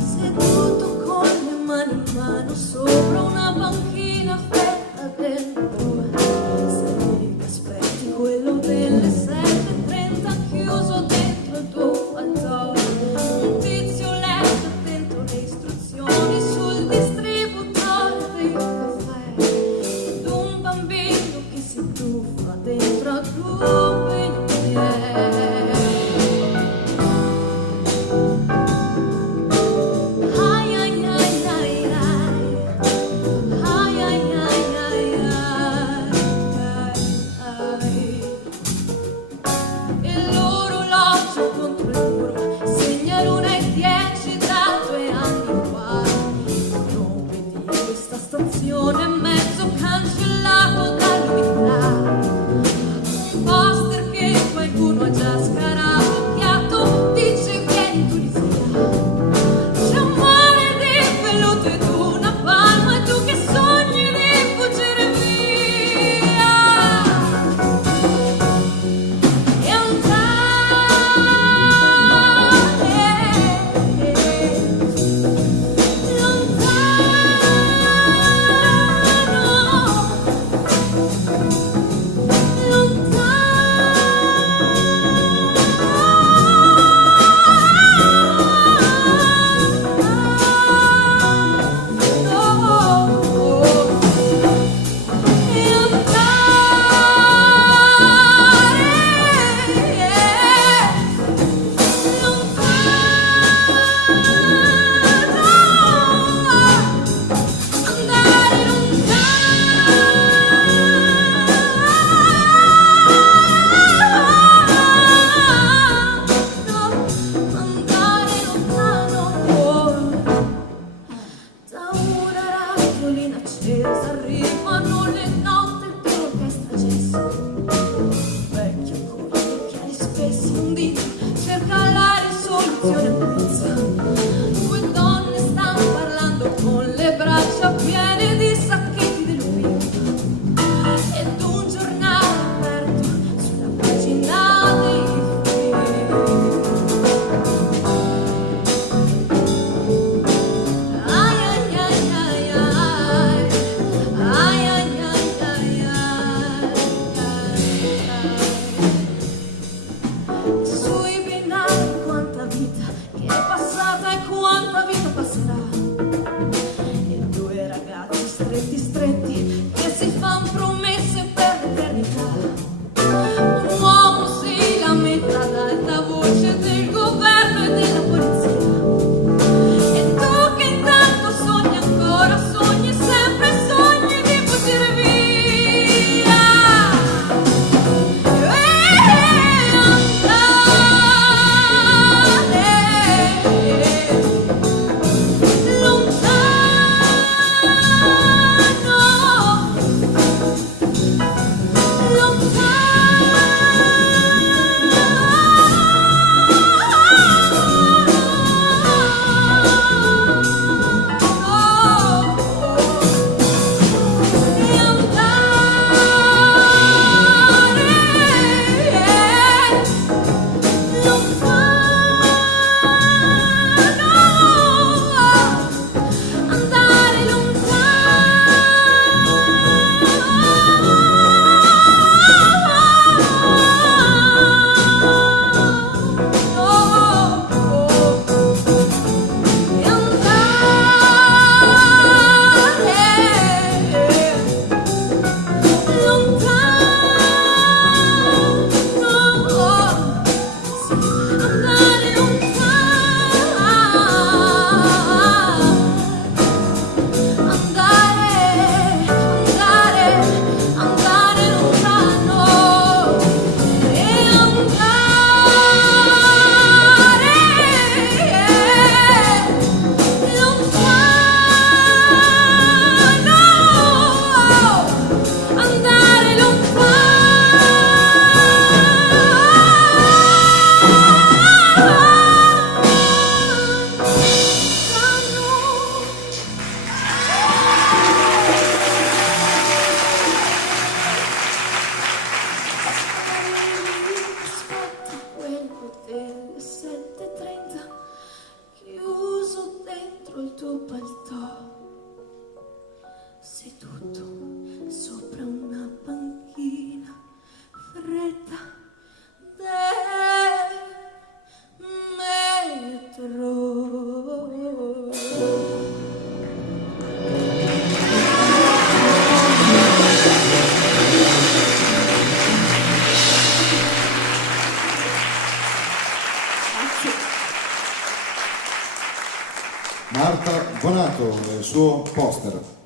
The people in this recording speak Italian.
Seduto con le mani in mano sopra una banchina fredda dentro, sei che aspetti quello delle 7:30 chiuso dentro il tuo fattorio. Un tizio legge attento le istruzioni sul distributore dei caffè ed un bambino che si tuffa dentro al tuo pensiero. Stazione mezzo cancellato dall'umidità, un poster che qualcuno ha già scarabocchiato, dice vieni in Tunisia, c'è un mare di velluto ed una palma e tu che sogni di fuggire via e arrivano le note dell'orchestra gesso, vecchio con gli occhiali spessi, un dito cerca la risoluzione puzza, due donne stanno parlando con le braccia piene di sacchetti di lupino ed un giornale aperto sulla pagina dei sui binari quanta vita che è passata e quanta vita passerà, e due ragazzi stretti stretti che si fan promesse per l'eternità. Un uomo si lamenta ad alta voce del governo e della polizia, e tu che intanto sogni ancora, sogni sempre, sogni di fuggire via. Lontano Marta Bonato, il suo poster.